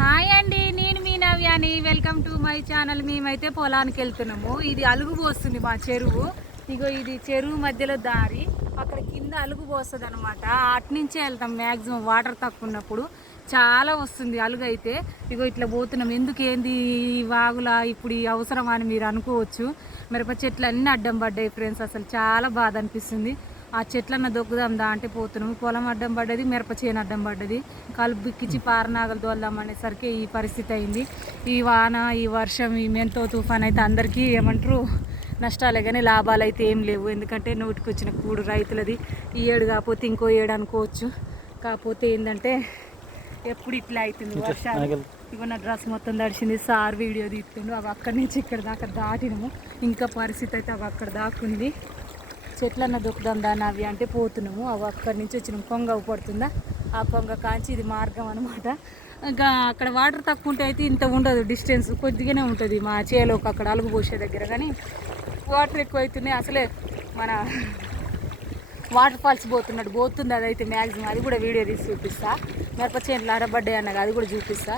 Hi అండి, నేను మీ నవ్యాని. Welcome to my channel. మేమైతే పొలానికి వెళ్తున్నాము. ఇది అలుగు పోస్తుంది మా చెరువు. ఇగో ఇది చెరువు మధ్యలో దారి, అక్కడ కింద అలుగు పోస్తుంది అనమాట. అట్నుంచే వెళ్తాం మ్యాక్సిమం వాటర్ తక్కువ ఉన్నప్పుడు. చాలా వస్తుంది అలుగు అయితే. ఇగో ఇట్లా పోతున్నాం. ఎందుకు ఏంది ఈ వాగులా ఇప్పుడు ఈ అవసరమా అని మీరు అనుకోవచ్చు. మిరప చెట్లు అన్నీ అడ్డం పడ్డాయి ఫ్రెండ్స్. అసలు చాలా బాధ అనిపిస్తుంది. ఆ చెట్లన్న దొక్కుదాం దా అంటే పోతున్నాము. పొలం అడ్డం పడ్డది, మిరప చేను అడ్డం పడ్డది. కలుపు బిక్కించి పారనాగలు తోలుదాం అనేసరికి ఈ పరిస్థితి అయింది. ఈ వాన, ఈ వర్షం, ఈ మెంతో తుఫాన్ అయితే అందరికీ ఏమంటారు నష్టాలే, కానీ లాభాలు అయితే ఏం లేవు. ఎందుకంటే నోటికి వచ్చిన కూడు రైతులది. ఈ ఏడు కాకపోతే ఇంకో ఏడు అనుకోవచ్చు. కాకపోతే ఏంటంటే ఎప్పుడు ఇట్లా అవుతుంది వర్షాలు. ఇగో నా డ్రెస్ మొత్తం తడిచింది. Sir video తీస్తుండు. అవి అక్కడి నుంచి ఇక్కడ దాకా దాటినాము. ఇంకా పరిస్థితి అయితే అవి అక్కడ దాకుంది. చెట్లన్న దొక్కుదాం దాన్ని అవి అంటే పోతున్నాము. అవి అక్కడి నుంచి వచ్చినాం. కొంగ పడుతుందా, ఆ కొంగ కాంచి ఇది మార్గం అనమాట. ఇంకా అక్కడ వాటర్ తక్కువ ఉంటే అయితే ఇంత ఉండదు, డిస్టెన్స్ కొద్దిగానే ఉంటుంది మా చేలోకి అక్కడ అలుగు పోసే దగ్గర. కానీ వాటర్ ఎక్కువ అవుతున్నాయి. అసలే మన వాటర్ ఫాల్స్ పోతుంది అదైతే మ్యాక్సిమం. అది కూడా వీడియో తీసి చూపిస్తా. మిరప చేనులు అరబడ్డాయి అన్నగా అది కూడా చూపిస్తా.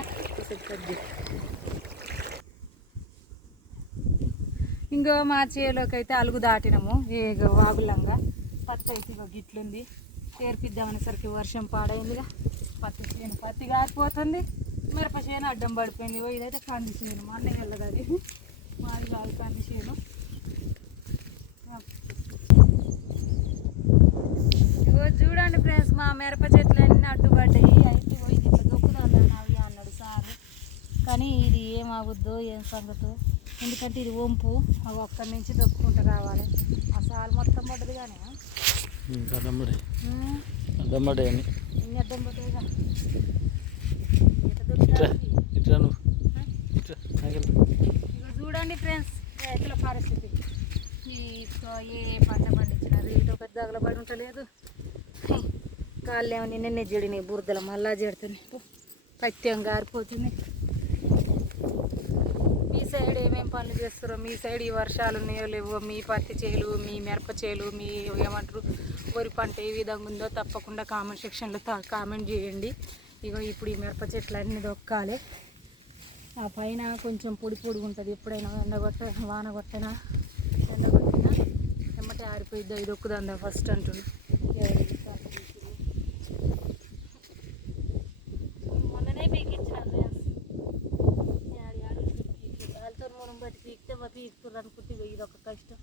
ఇంకో మా చేలోకి అయితే అలుగు దాటినాము. ఇక వాగులంగా పత్తి అయితే ఇక గిట్లుంది. చేర్పిద్దామనేసరికి వర్షం పాడైందిగా. పత్తి కారిపోతుంది. మిరప చేను అడ్డం పడిపోయింది. ఇదైతే కంది చేను, మా అన్నయ్య వెళ్ళదు అది, మాది కాదు కంది చేను. ఇగో చూడండి ఫ్రెండ్స్, మా మిరప చెట్లు అన్నీ అడ్డుపడ్డాయి. అయితే పోయి ఇట్లా దొక్కుదాం అవి అన్నాడు సార్. కానీ ఇది ఏమాగుద్దో ఏం సంగతో. ఎందుకంటే ఇది వంపు, అవి అక్కడి నుంచి దొక్కుకుంటూ రావాలి. ఆ సాలు మొత్తం పడ్డది. కానీ అడ్డం పడ్డాయిగా. ఇక చూడండి ఫ్రెండ్స్ రైతుల పరిస్థితి. ఏ పంట పండించిన రేటు పెద్ద అగలబడి ఉంటలేదు. కాళ్ళు ఏమో నిన్నే జడినాయి బురదలు, మళ్ళా జడుతున్నాయి. పత్యం గారిపోతుంది. మీ సైడ్ ఏమేమి పనులు చేస్తారో, మీ సైడ్ ఈ వర్షాలు ఉన్నాయో లేవో, మీ పత్తి చేలు, మీ మిరప చేలు, మీ ఏమంటారు వరి పంట ఏ విధంగా ఉందో తప్పకుండా కామెంట్ సెక్షన్లో కామెంట్ చేయండి. ఇగో ఇప్పుడు ఈ మిరప చెట్లు అన్నీ దొక్కాలి. ఆ పైన కొంచెం పొడి పొడి ఉంటుంది. ఎప్పుడైనా వాన కొట్టినా ఎండ కొట్టినా ఎమ్మటే ఆరిపోయిద్దా. ఇది దొక్కుదా ఫస్ట్ అంటుంది. మొన్ననే పీకిచ్చిన వాళ్ళతో మనం బట్టి పీకుతుర్రు అనుకుంటే ఇది ఒక కష్టం.